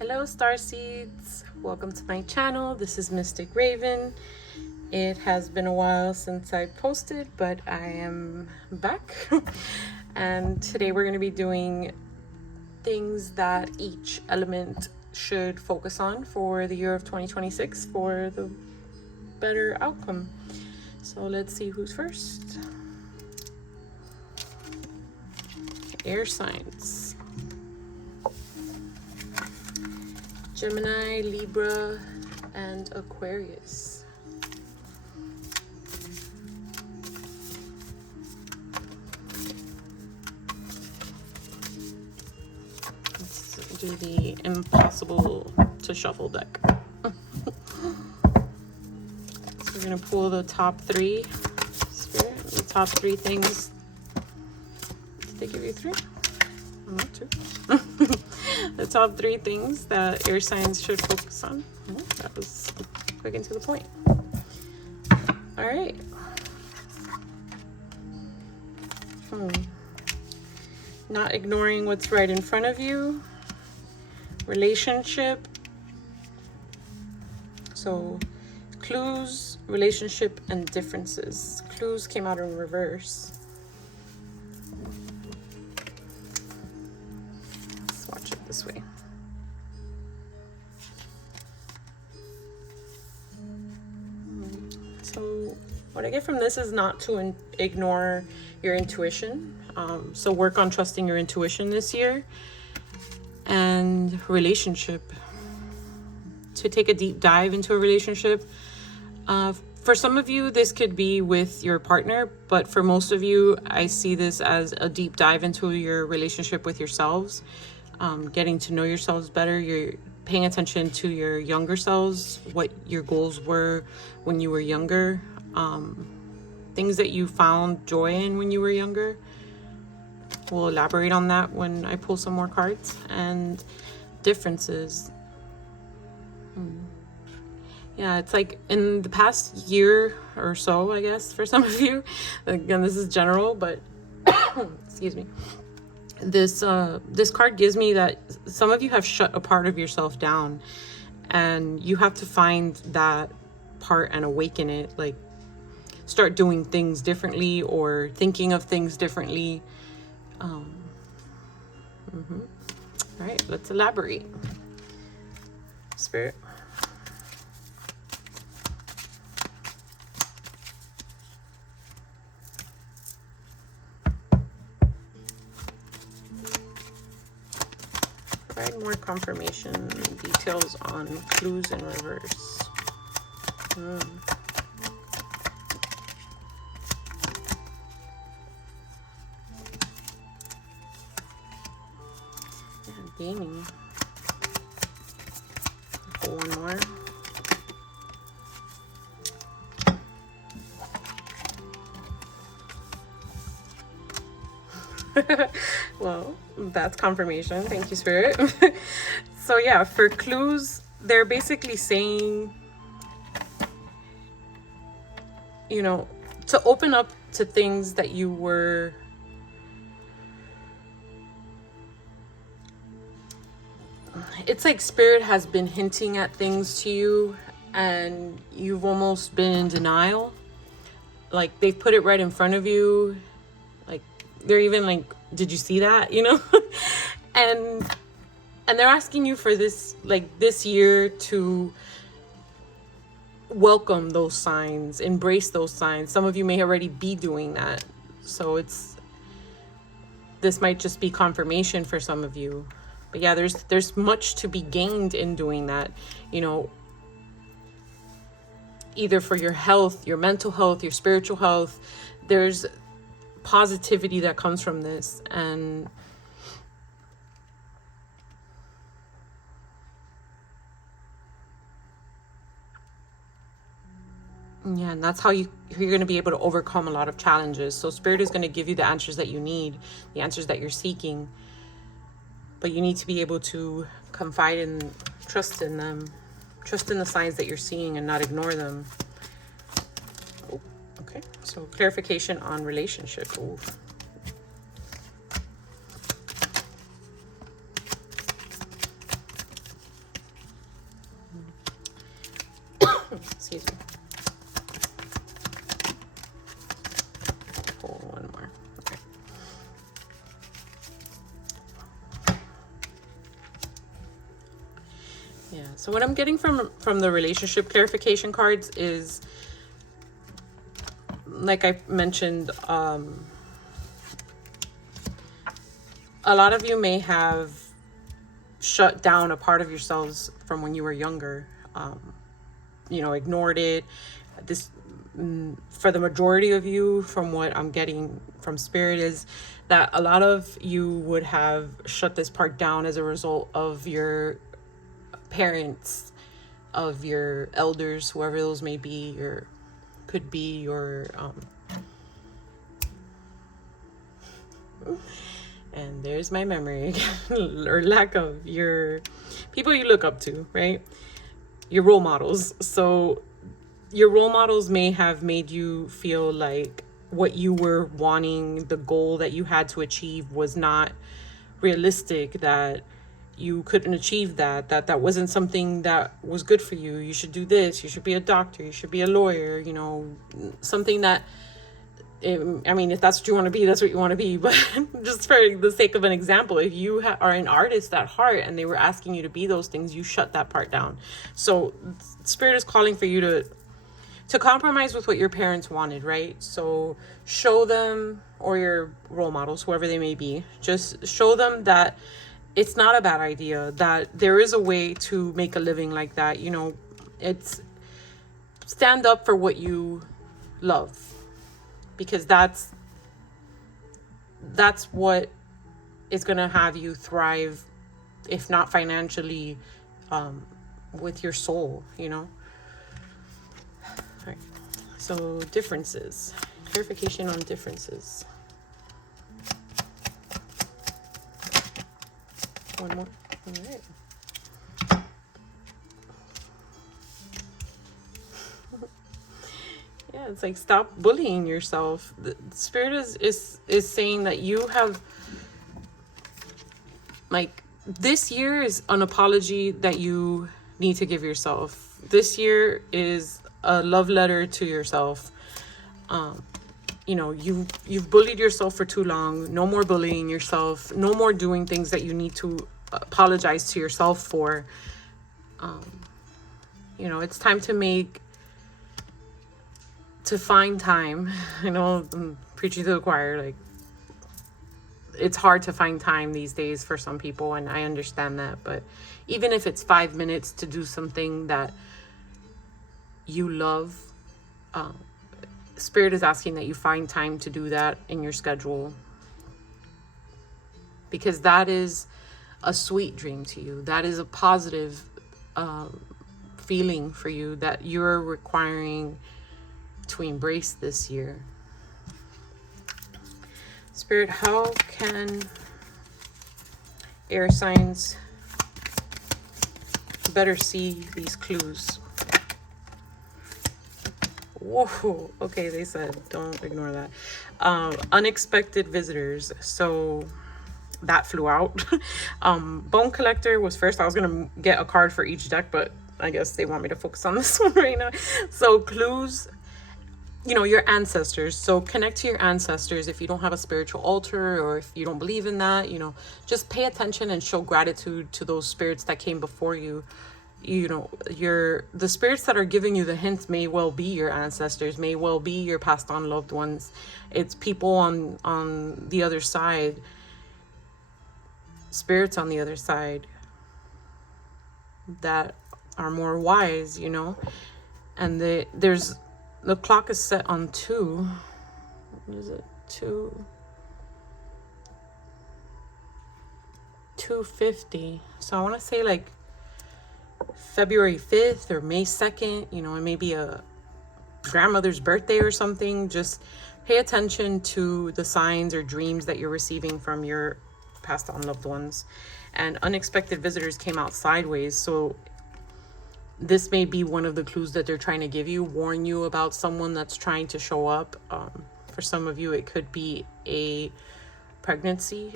Hello starseeds, welcome to my channel. This is Mystic Raven. It has been a while since I posted, but I am back. And today we're going to be doing things that each element should focus on for the year of 2026 for the better outcome. So let's see who's first. Air signs. Gemini, Libra, and Aquarius. Let's do the impossible to shuffle deck. So we're gonna pull the top three. Spirit, the top three things. Did they give you three? Oh, not two. The top three things that air signs should focus on. Oh, that was quick and to the point. All right. Not ignoring what's right in front of you. Relationship. So clues, relationship, and differences. Clues came out in reverse. Watch it this way. So what I get from this is not to ignore your intuition. So work on trusting your intuition this year. And relationship. To take a deep dive into a relationship. For some of you, this could be with your partner, but for most of you, I see this as a deep dive into your relationship with yourselves. Getting to know yourselves better. You're paying attention to your younger selves, what your goals were when you were younger, things that you found joy in when you were younger. We'll elaborate on that when I pull some more cards. And differences. Yeah, it's like in the past year or so, I guess, for some of you. Again, this is general, but excuse me. This card gives me that some of you have shut a part of yourself down, and you have to find that part and awaken it. Like, start doing things differently or thinking of things differently. All right, let's elaborate. Spirit. Provide more confirmation details on clues in reverse. Gaming. Pull one more. Well, that's confirmation. Thank you, Spirit. So yeah, for clues, they're basically saying, you know, to open up to things that you were it's like Spirit has been hinting at things to you and you've almost been in denial. Like, they've put it right in front of you. Like, they're even like, did you see that? You know? and they're asking you for this, like, this year to welcome those signs, embrace those signs. Some of you may already be doing that. So this might just be confirmation for some of you. But yeah, there's much to be gained in doing that, you know, either for your health, your mental health, your spiritual health. There's positivity that comes from this. And yeah, and that's how you're going to be able to overcome a lot of challenges. So Spirit is going to give you the answers that you need, the answers that you're seeking. But you need to be able to confide in, trust in them, trust in the signs that you're seeing and not ignore them. Oh, okay, so clarification on relationship. Ooh. Yeah, so what I'm getting from the relationship clarification cards is, like I mentioned, a lot of you may have shut down a part of yourselves from when you were younger, you know, ignored it. This, for the majority of you, from what I'm getting from Spirit, is that a lot of you would have shut this part down as a result of your parents, of your elders, whoever those may be, or could be your and there's my memory again, or lack of, your people you look up to, right? Your role models. So your role models may have made you feel like what you were wanting, the goal that you had to achieve, was not realistic, that you couldn't achieve that wasn't something that was good for you. You should do this, you should be a doctor, you should be a lawyer, you know, something that, I mean, if that's what you want to be, that's what you want to be. But just for the sake of an example, if you are an artist at heart and they were asking you to be those things, you shut that part down. So Spirit is calling for you to compromise with what your parents wanted, right? So show them, or your role models, whoever they may be, just show them that it's not a bad idea, that there is a way to make a living like that. You know, it's, stand up for what you love, because that's what is going to have you thrive, if not financially, with your soul, you know. All right, so differences, clarification on differences. One more. All right. Yeah, it's like, stop bullying yourself. The Spirit is saying that you have, like, this year is an apology that you need to give yourself. This year is a love letter to yourself. You know, you've bullied yourself for too long. No more bullying yourself. No more doing things that you need to apologize to yourself for. You know, it's time to find time. I know I'm preaching to the choir, like, it's hard to find time these days for some people, and I understand that. But even if it's 5 minutes to do something that you love, Spirit is asking that you find time to do that in your schedule, because that is a sweet dream to you. That is a positive feeling for you that you're requiring to embrace this year. Spirit, how can air signs better see these clues? Whoa, okay, they said don't ignore that. Unexpected visitors, so that flew out. Bone collector was first. I was gonna get a card for each deck, but I guess they want me to focus on this one right now. So clues, you know, your ancestors. So connect to your ancestors. If you don't have a spiritual altar, or if you don't believe in that, you know, just pay attention and show gratitude to those spirits that came before you. You know, the spirits that are giving you the hints may well be your ancestors, may well be your passed on loved ones. It's people on the other side, spirits on the other side that are more wise, you know. And the clock is set on 2. What is it? 2:50. So I want to say like February 5th or May 2nd, you know, it may be a grandmother's birthday or something. Just pay attention to the signs or dreams that you're receiving from your passed on loved ones. And unexpected visitors came out sideways, so this may be one of the clues that they're trying to give you, warn you about someone that's trying to show up. For some of you, it could be a pregnancy.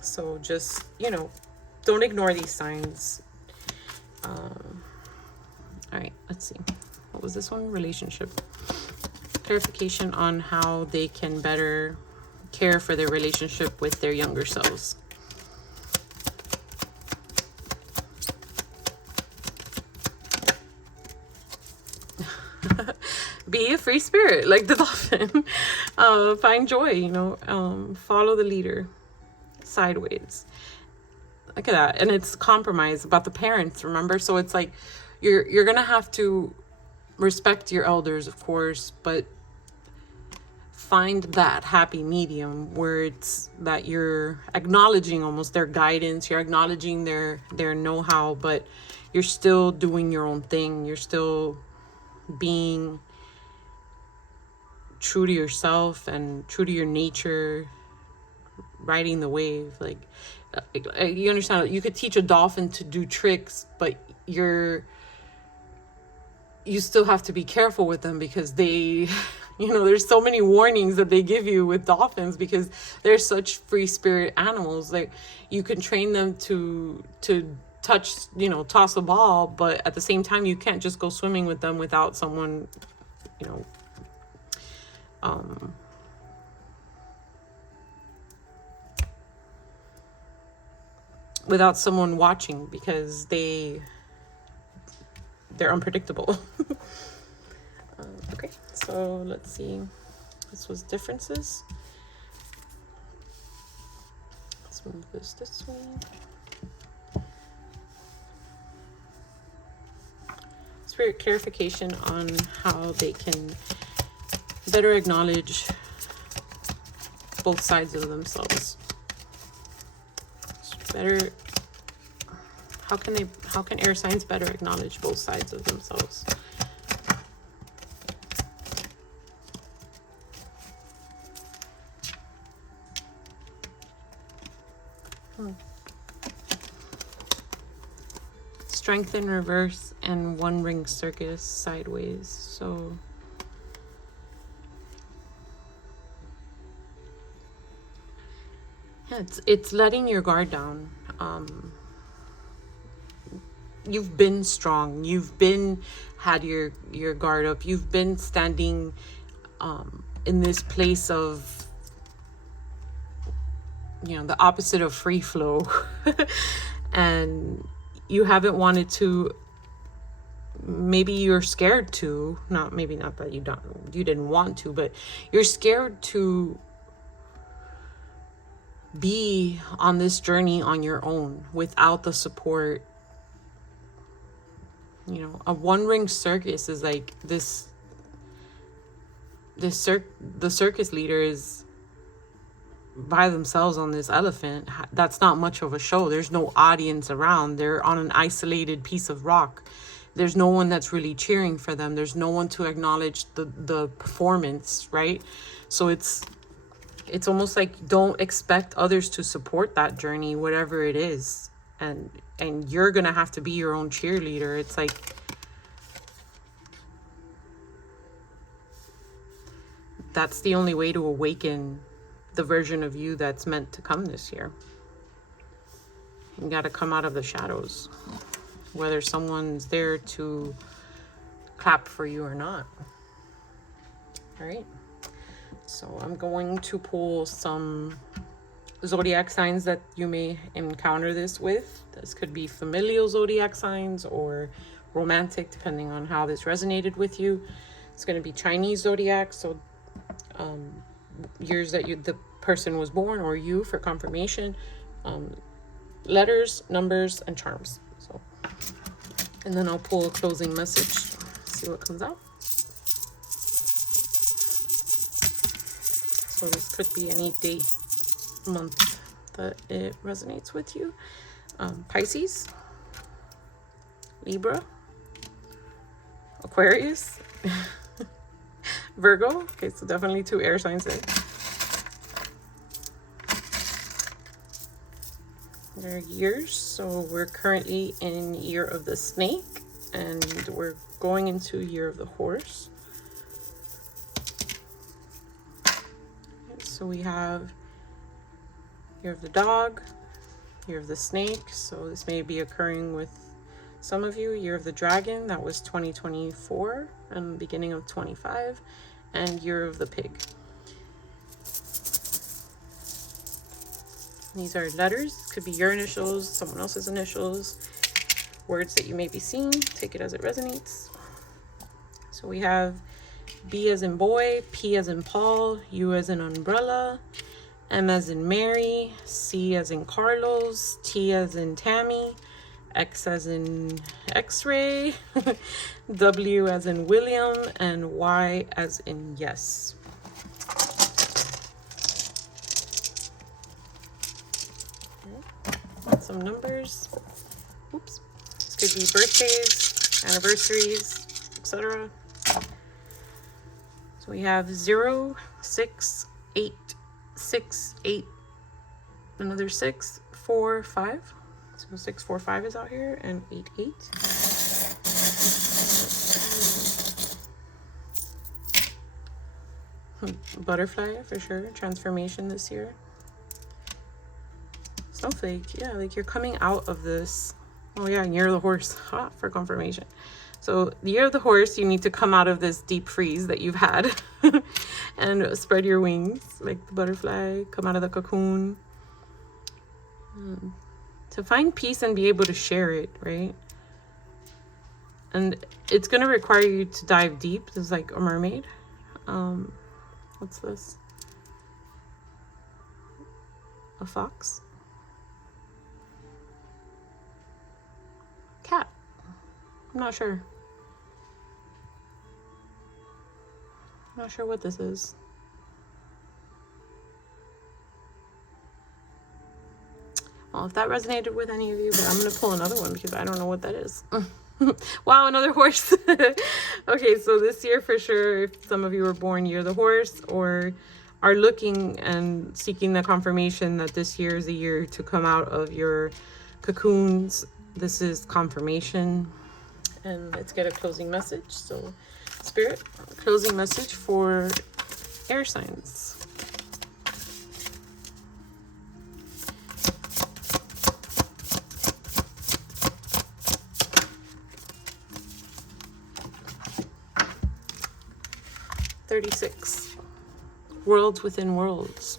So just, you know, don't ignore these signs. All right, let's see. What was this one? Relationship. Clarification on how they can better care for their relationship with their younger selves. be a free spirit like the dolphin. Find joy, you know, follow the leader sideways. Look at that. And it's compromise about the parents, remember? So it's like you're gonna have to respect your elders, of course, but find that happy medium where it's that you're acknowledging almost their guidance, you're acknowledging their know-how, but you're still doing your own thing. You're still being true to yourself and true to your nature, riding the wave. Like you understand, you could teach a dolphin to do tricks, but you still have to be careful with them, because they, you know, there's so many warnings that they give you with dolphins, because they're such free spirit animals. Like you can train them to touch, you know, toss a ball, but at the same time you can't just go swimming with them without someone, you know, without someone watching, because they're unpredictable. Okay, so let's see. This was differences. Let's move this way. Spirit clarification on how they can better acknowledge both sides of themselves. Better, how can air signs better acknowledge both sides of themselves? Strength in reverse and one ring circus sideways. So yeah, it's letting your guard down. You've been strong. You've been had your guard up. You've been standing in this place of, you know, the opposite of free flow. And you haven't wanted to, maybe you're scared to, not that you didn't want to, but you're scared to be on this journey on your own without the support. You know, a one ring circus is like the circus leader is by themselves on this elephant. That's not much of a show. There's no audience around. They're on an isolated piece of rock. There's no one that's really cheering for them. There's no one to acknowledge the performance, right? So it's almost like, don't expect others to support that journey, whatever it is. And you're gonna have to be your own cheerleader. It's like, that's the only way to awaken the version of you that's meant to come this year. You got to come out of the shadows, whether someone's there to clap for you or not. All right. So I'm going to pull some zodiac signs that you may encounter this with. This could be familial zodiac signs or romantic, depending on how this resonated with you. It's going to be Chinese zodiac, so years that the person was born, or you for confirmation, letters, numbers, and charms. So, and then I'll pull a closing message, see what comes out. So this could be any date, month that it resonates with you. Pisces, Libra, Aquarius, Virgo. Okay, so definitely 2 air signs there. Their years. So we're currently in year of the snake, and we're going into year of the horse. So we have year of the dog, year of the snake. So this may be occurring with some of you. Year of the dragon, that was 2024 and beginning of 25, and year of the pig. These are letters. Could be your initials, someone else's initials, words that you may be seeing. Take it as it resonates. So we have B as in boy, P as in Paul, U as in umbrella, M as in Mary, C as in Carlos, T as in Tammy, X as in X-ray, W as in William, and Y as in yes. Some numbers. Oops. This could be birthdays, anniversaries, etc. So we have 0, 6, 8, 6, 8, another 6, 4, 5. So 6, 4, 5 is out here, and 8, 8. Butterfly for sure. Transformation this year. Snowflake, yeah, like you're coming out of this. Oh yeah, year of the horse, for confirmation. So the year of the horse, you need to come out of this deep freeze that you've had and spread your wings like the butterfly, come out of the cocoon. To find peace and be able to share it, right? And it's going to require you to dive deep. This is like a mermaid. What's this? A fox? Cat. I'm not sure. Not sure what this is. Well, if that resonated with any of you, but I'm going to pull another one because I don't know what that is. Wow, another horse. Okay, so this year for sure, if some of you were born year of the horse or are looking and seeking the confirmation that this year is a year to come out of your cocoons, this is confirmation. And let's get a closing message. So Spirit, closing message for air signs. $36. Worlds within worlds.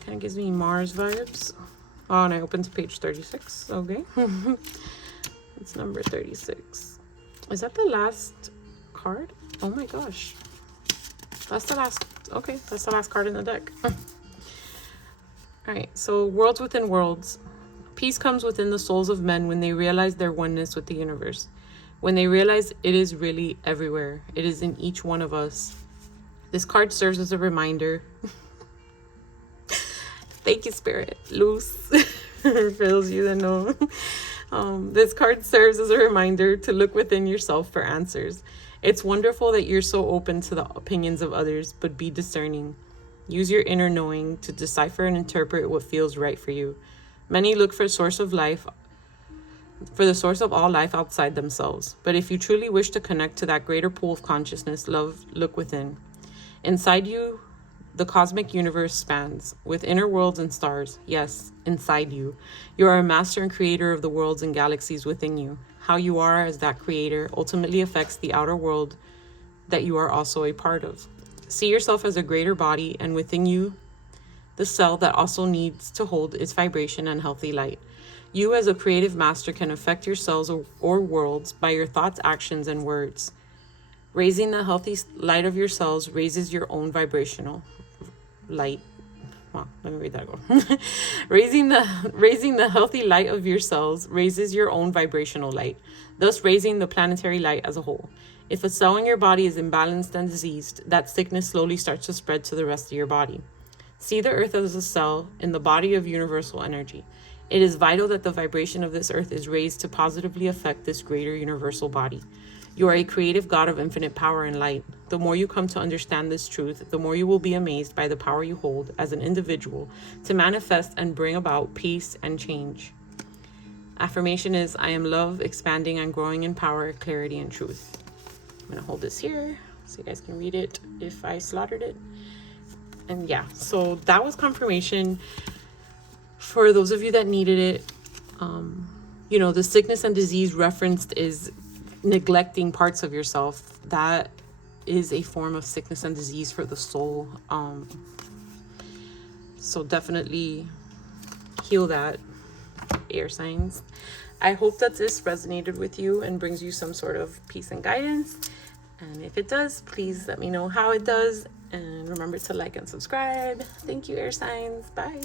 Kind of gives me Mars vibes. Oh, and I opened to page 36. Okay. It's number 36. Is that the last card? Oh my gosh. That's the last. Okay, that's the last card in the deck. All right, so worlds within worlds. Peace comes within the souls of men when they realize their oneness with the universe. When they realize it is really everywhere. It is in each one of us. This card serves as a reminder. Thank you, Spirit. Loose. For those of you that know. This card serves as a reminder to look within yourself for answers. It's wonderful that you're so open to the opinions of others, but be discerning. Use your inner knowing to decipher and interpret what feels right for you. Many look for the source of all life outside themselves. But if you truly wish to connect to that greater pool of consciousness, love, look within. Inside you, the cosmic universe spans, with inner worlds and stars. Yes, inside you. You are a master and creator of the worlds and galaxies within you. How you are as that creator ultimately affects the outer world that you are also a part of. See yourself as a greater body, and within you, the cell that also needs to hold its vibration and healthy light. You as a creative master can affect your cells or worlds by your thoughts, actions, and words. Raising the healthy light of your cells raises your own vibrational light. Wow, let me read that again. Raising the healthy light of your cells raises your own vibrational light, thus raising the planetary light as a whole. If a cell in your body is imbalanced and diseased, that sickness slowly starts to spread to the rest of your body. See the earth as a cell in the body of universal energy. It is vital that the vibration of this earth is raised to positively affect this greater universal body. You are a creative God of infinite power and light. The more you come to understand this truth, the more you will be amazed by the power you hold as an individual to manifest and bring about peace and change. Affirmation is, I am love, expanding and growing in power, clarity, and truth. I'm going to hold this here so you guys can read it if I slaughtered it. And yeah, so that was confirmation for those of you that needed it. The sickness and disease referenced is neglecting parts of yourself. That is a form of sickness and disease for the soul. So definitely heal that, air signs. I hope that this resonated with you and brings you some sort of peace and guidance. And if it does, please let me know how it does. And remember to like and subscribe. Thank you, air signs. Bye.